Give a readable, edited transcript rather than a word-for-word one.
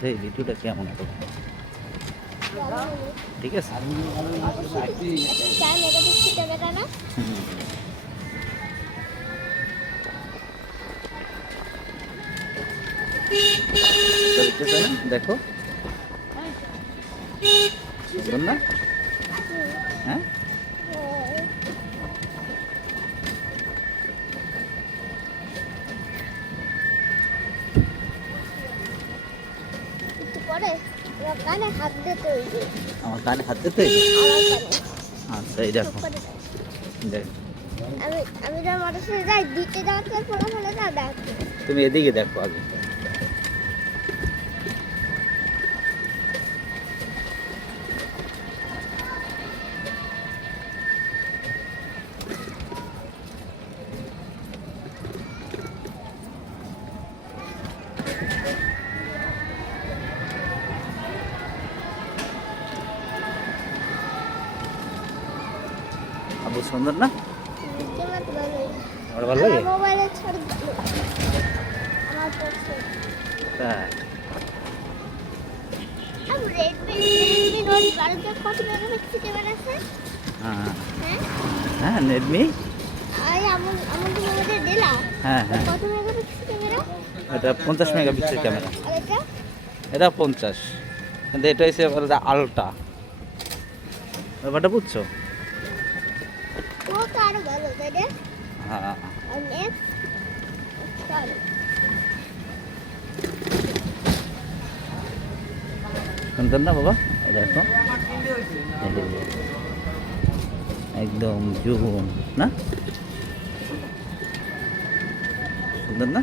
যে এই ভিডিওটা কেমন হবে, ঠিক আছে? হুম। দেখতেছো না? দেখো সুন্দর না? হ্যাঁ, কানে হাত দিতে হইবে। আমার কানে হাত দিতে হইবে? আমার কানে আচ্ছা, এই দেখো, চুপ করে দাও। দেখ, আমি আমি যখন মোটর সাইকেলে যাই দিতে যাওয়াতে ফোনে ফোনে যাও দেখ। তুমি এদিকে দেখো আগে। আবু সুন্দর না? তোমার তো ভালোই। আমার ভালো লাগে। আমার মোবাইলে ছাড় ভালো। আমার পছন্দ। তাই? আমি রেডমি নোট 12 কত মেগাপিক্সেল ক্যামেরা আছে? হ্যাঁ হ্যাঁ হ্যাঁ, রেডমি। আমার মোবাইলে দিলা হ্যাঁ হ্যাঁ, কত মেগাপিক্সেল ক্যামেরা? এটা 50 মেগাপিক্সেল ক্যামেরা। আর এটা এটা 50, কিন্তু এটা হচ্ছে আলট্রা। ব্যাপারটা বুঝছো? ও তো আরো ভালো তাই না? হ্যাঁ, অনেক ভালো। সুন্দর না বাবা? এই দেখো, এই যে, একদম জুম না? সুন্দর না?